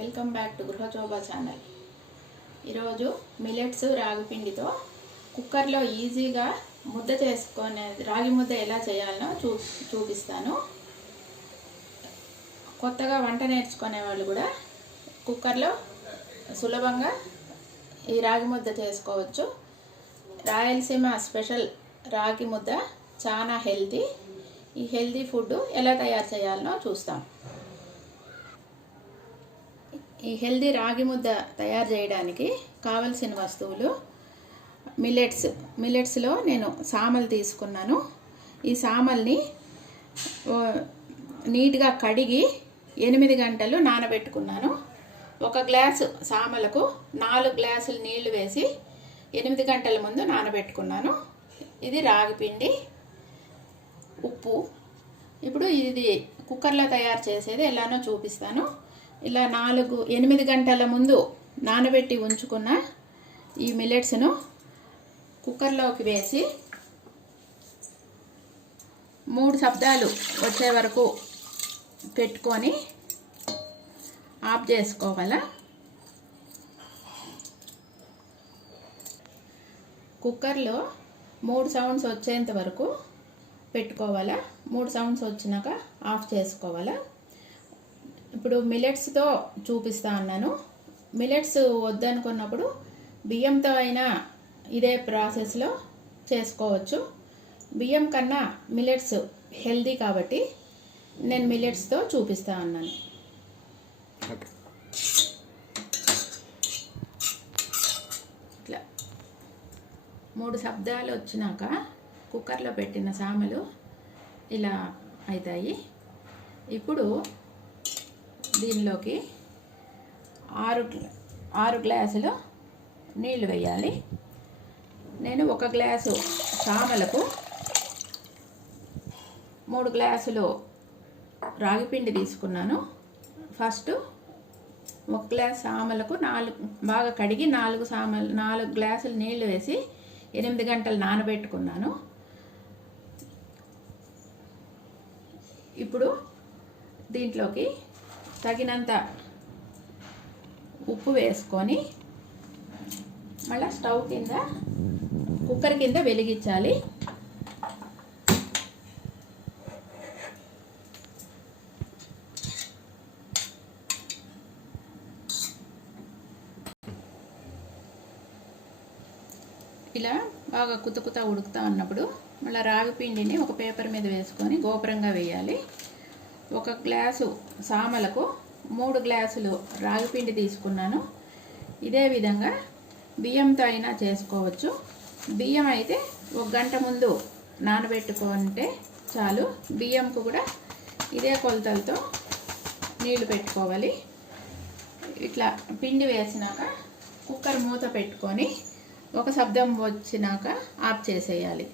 Welcome back to Grihashobha channel. ఈరోజు millets ragi పిండితో కుక్కర్లో ఈజీగా ముద్ద చేసుకునే రాగి ముద్ద ఎలా చేయాలనో చూపిస్తాను. కొత్తగా వంట నేర్చుకునే వాళ్ళు కూడా కుక్కర్లో సులభంగా ఈ రాగి ముద్ద చేసుకోవచ్చు. రాయలసీమ స్పెషల్ రాగి ముద్ద చాలా హెల్తీ. ఈ హెల్తీ ఫుడ్ ఎలా తయారు చేయాలనో చూస్తాం. ఈ హెల్దీ రాగి ముద్ద తయారు చేయడానికి కావలసిన వస్తువులు మిల్లెట్స్లో నేను సామలు తీసుకున్నాను. ఈ సామల్ని నీట్గా కడిగి 8 గంటలు నానబెట్టుకున్నాను. 1 గ్లాసు సామలకు 4 గ్లాసులు నీళ్లు వేసి 8 గంటల ముందు నానబెట్టుకున్నాను. ఇది రాగి పిండి, ఉప్పు. ఇప్పుడు ఇది కుక్కర్లో తయారు చేసేది ఎలానో చూపిస్తాను. ఇలా 8 గంటల ముందు నానబెట్టి ఉంచుకున్న ఈ మిల్లెట్స్ను కుక్కర్లోకి వేసి 3 శబ్దాలు వచ్చే వరకు పెట్టుకొని ఆఫ్ చేసుకోవాలా. కుక్కర్లో 3 సౌండ్స్ వచ్చేంత వరకు పెట్టుకోవాలా. 3 సౌండ్స్ వచ్చినాక ఆఫ్ చేసుకోవాలా. ఇప్పుడు మిల్లెట్స్తో చూపిస్తా అన్నాను. మిల్లెట్స్ వద్దనుకున్నప్పుడు బియ్యంతో అయినా ఇదే ప్రాసెస్లో చేసుకోవచ్చు. బియ్యం కన్నా మిల్లెట్స్ హెల్దీ కాబట్టి నేను మిల్లెట్స్తో చూపిస్తా అన్నాను. ఇట్లా 3 శబ్దాలు వచ్చినాక కుక్కర్లో పెట్టిన సామలు ఇలా అవుతాయి. ఇప్పుడు దీనిలోకి 6 గ్లాసులు నీళ్లు వేయాలి. నేను 1 గ్లాసు సామలకు 3 గ్లాసులు రాగిపిండి తీసుకున్నాను. ఫస్ట్ 1 గ్లాస్ సామలకు బాగా కడిగి 4 గ్లాసులు నీళ్లు వేసి 8 గంటలు నానబెట్టుకున్నాను. ఇప్పుడు దీంట్లోకి తగినంత ఉప్పు వేసుకొని మళ్ళీ స్టవ్ కింద కుక్కర్ కింద వెలిగించాలి. ఇలా బాగా కుత ఉడుకుతా ఉన్నప్పుడు మళ్ళీ రాగి పిండిని ఒక పేపర్ మీద వేసుకొని గోపురంగా వేయాలి. 1 గ్లాసు సామలకు 3 గ్లాసులు రాగిపిండి తీసుకున్నాను. ఇదే విధంగా బియ్యంతో అయినా చేసుకోవచ్చు. బియ్యం అయితే 1 గంట ముందు నానబెట్టుకుంటే చాలు. బియ్యంకు కూడా ఇదే కొలతలతో నీళ్లు పెట్టుకోవాలి. ఇట్లా పిండి వేసినాక కుక్కర్ మూత పెట్టుకొని 1 శబ్దం వచ్చినాక ఆఫ్ చేసేయాలి.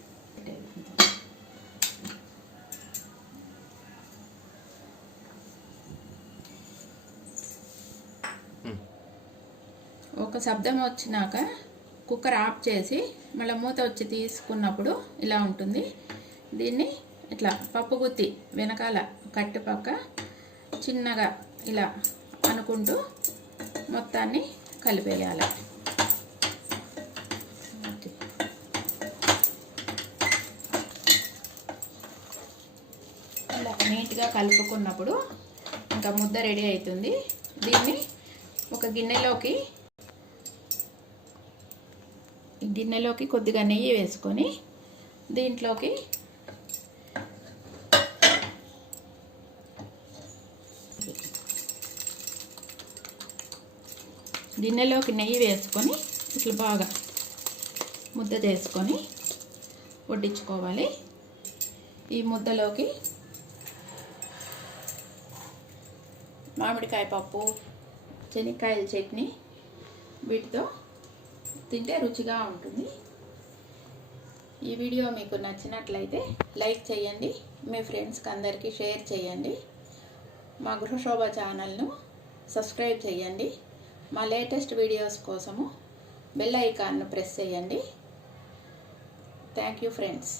ఒక శబ్దం వచ్చినాక కుక్కర్ ఆఫ్ చేసి మళ్ళీ మూత వచ్చి తీసుకున్నప్పుడు ఇలా ఉంటుంది. దీన్ని ఇట్లా పప్పు గుత్తి వెనకాల కట్టి పక్క చిన్నగా ఇలా అనుకుంటూ మొత్తాన్ని కలిపేయాలి. ఇలా నీట్గా కలుపుకున్నప్పుడు ఇంకా ముద్ద రెడీ అవుతుంది. దీన్ని ఒక గిన్నెలోకి కొద్దిగా నెయ్యి వేసుకొని దీంట్లోకి నెయ్యి వేసుకొని ఇట్లా బాగా ముద్ద చేసుకొని వడ్డించుకోవాలి. ఈ ముద్దలోకి మామిడికాయ పప్పు, శనక్కాయల చట్నీ వీటితో తింటే రుచిగా ఉంటుంది. ఈ వీడియో మీకు నచ్చినట్లయితే లైక్ చేయండి, మీ ఫ్రెండ్స్కి అందరికీ షేర్ చేయండి. మా గృహశోభ ఛానల్ను సబ్స్క్రైబ్ చేయండి. మా లేటెస్ట్ వీడియోస్ కోసము బెల్ ఐకాన్ను ప్రెస్ చేయండి. Thank you friends.